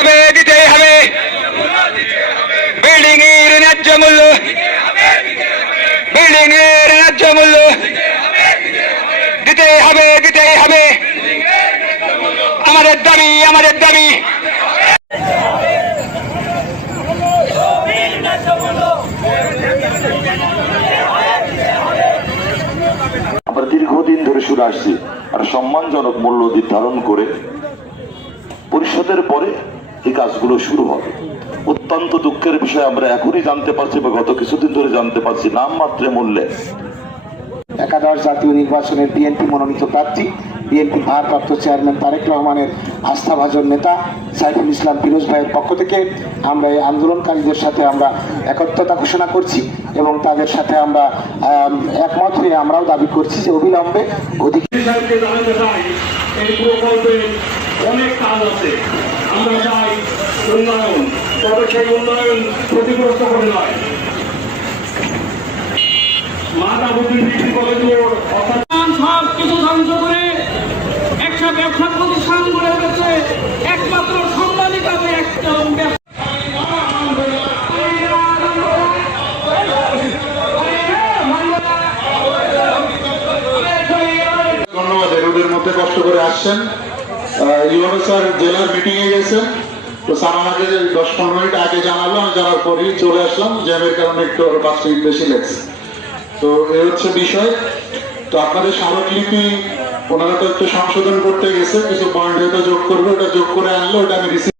হবে দিতেই হবে। বিল্ডিং এর ন্যায্য মূল্য। বিল্ডিং এর ন্যায্য মূল্য। দিতেই হবে দিতেই হবে। আমাদের দাবি আমাদের দাবি। দীর্ঘদিন ধরে শুনে আসছি, আর সম্মানজনক মূল্য নির্ধারণ করে পরিষদের পরে এই কাজগুলো শুরু হবে। অত্যন্ত দুঃখের বিষয় আমরা এখনই জানতে পারছি বা গত কিছুদিন ধরে জানতে পারছি নামমাত্রে মূল্যে। একাদশ জাতীয় নির্বাচনের বিএনপি মনোনীত প্রার্থী বিএনপি ভারপ্রাপ্ত চেয়ারম্যান তারেক রহমানের আস্থাভাজন নেতা সাইফুল ইসলাম ফিরোজ ভাইয়ের পক্ষ থেকে আমরা এই আন্দোলনকারীদের সাথে আমরা একত্রতা ঘোষণা করছি এবং তাদের সাথে আমরা আম, একমত হয়ে আমরাও দাবি করছি যে অবিলম্বে অধিক অনেক কাজ আছে। আমরা উন্নয়ন তবে সেই উন্নয়ন ক্ষতিগ্রস্ত করে নয়। ডিগ্রি কলেজ অর্থাৎ সব কিছু ধ্বংস করে একটা ব্যবসা প্রতিষ্ঠান একমাত্র সম্মানিত একটা ব্যবসা ধন্যবাদ রোডের মধ্যে কষ্ট করে আসছেন। ইউএনও স্যার জেলার মিটিং এ গেছেন। তো স্যার আমাকে যে দশ পনেরো মিনিট আগে জানালো, আমি জানার পরেই চলে আসলাম। জ্যামের কারণে একটু আরও পাঁচ মিনিট বেশি লেগেছে। তো এই হচ্ছে বিষয়। তো আপনাদের স্মারকলিপি, ওনারা তো একটু সংশোধন করতে গেছে, কিছু পয়েন্ট হয়তো যোগ করবে, ওটা যোগ করে আনলো ওটা আমি